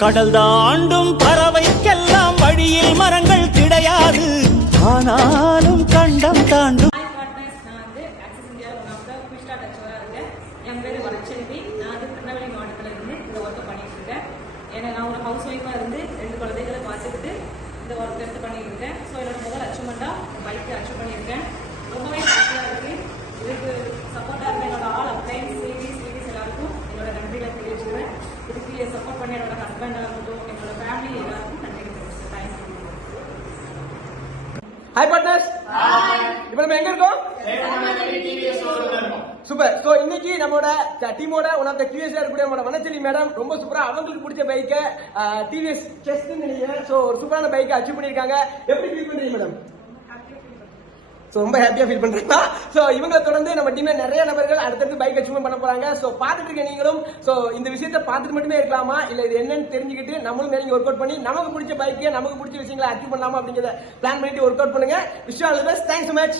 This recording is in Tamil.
கடல் தாண்டும் பறவைக்கெல்லாம் வழியில் மரங்கள் கிடையாது, ஆனாலும் கண்டம் தாண்டும். என் பேர் வடச்செல்வி. நான் திருநெல்வேலி மாவட்டத்தில் இருந்து இந்த ஒர்க்கை பண்ணிட்டு இருக்கேன். நான் ஒரு ஹவுஸ் ஒய்ஃபாக இருந்து 2 குழந்தைகளை பார்த்துக்கிட்டு இந்த ஒர்க் எடுத்து பண்ணிட்டு இருக்கேன். ஸோ என்னோட முதல் அச்சீவ்மெண்ட்டாக பைக்கு அச்சீவ் பண்ணியிருக்கேன். ரொம்பவே ஹாப்பியாக இருக்குது. இதுக்கு சப்போர்ட்டாக இருந்த என்னோட ஆல் அப்ளைன்ஸ் சீரீஸ் எல்லாருக்கும் என்னோட நன்றிகளை தெரிவிச்சுக்கிறேன். இதுக்கு சப்போர்ட் பண்ண என்னோட ஹஸ்பண்டாக இருக்கட்டும், என்னோட ஃபேமிலி எல்லாருக்கும் நன்றி தெரிவிச்சுக்கிறேன். தேங்க்ஸ். ஹாய் பார்ட்னர்ஸ், இப்போ நம்ம எங்க இருக்கோம்? சூப்பர். சோ இன்னைக்கு நம்மளோட டீமோட ஒன் ஆஃப் த கியூஎஸ்ஆர் இருக்கக்கூடிய நம்மளோட வனச்செல்வி மேடம் ரொம்ப சூப்பரா அவங்களுக்கு பிடிச்ச பைக்கை டிவிஎஸ் செஸ்ட் நினைக்கிறேன். சோ ஒரு சூப்பரான பைக்கை அச்சீவ் பண்ணிருக்காங்க. எப்படி ஃபீல் பண்றீங்க மேடம்? சோ ரொம்ப ஹாப்பியா ஃபீல் பண்றீங்களா? சோ இவங்க தொடர்ந்து நம்ம டீம்ல நிறைய நபர்கள் அடுத்தடுத்து பைக் அச்சீவ் பண்ண போறாங்க. சோ பாத்துட்டு இருக்க நீங்களும் சோ இந்த விஷயத்தை பார்த்துட்டு மட்டுமே இருக்கலாமா, இல்ல இது என்னன்னு தெரிஞ்சுக்கிட்டு நம்மளும் நிறைய ஒர்க் அவுட் பண்ணி நமக்கு பிடிச்ச பைக்கை நமக்கு பிடிச்ச விஷயங்களை அச்சீவ் பண்ணலாமா அப்படிங்கறத பிளான் பண்ணிட்டு ஒர்க் அவுட் பண்ணுங்க. Wish you all the best. Thanks so much.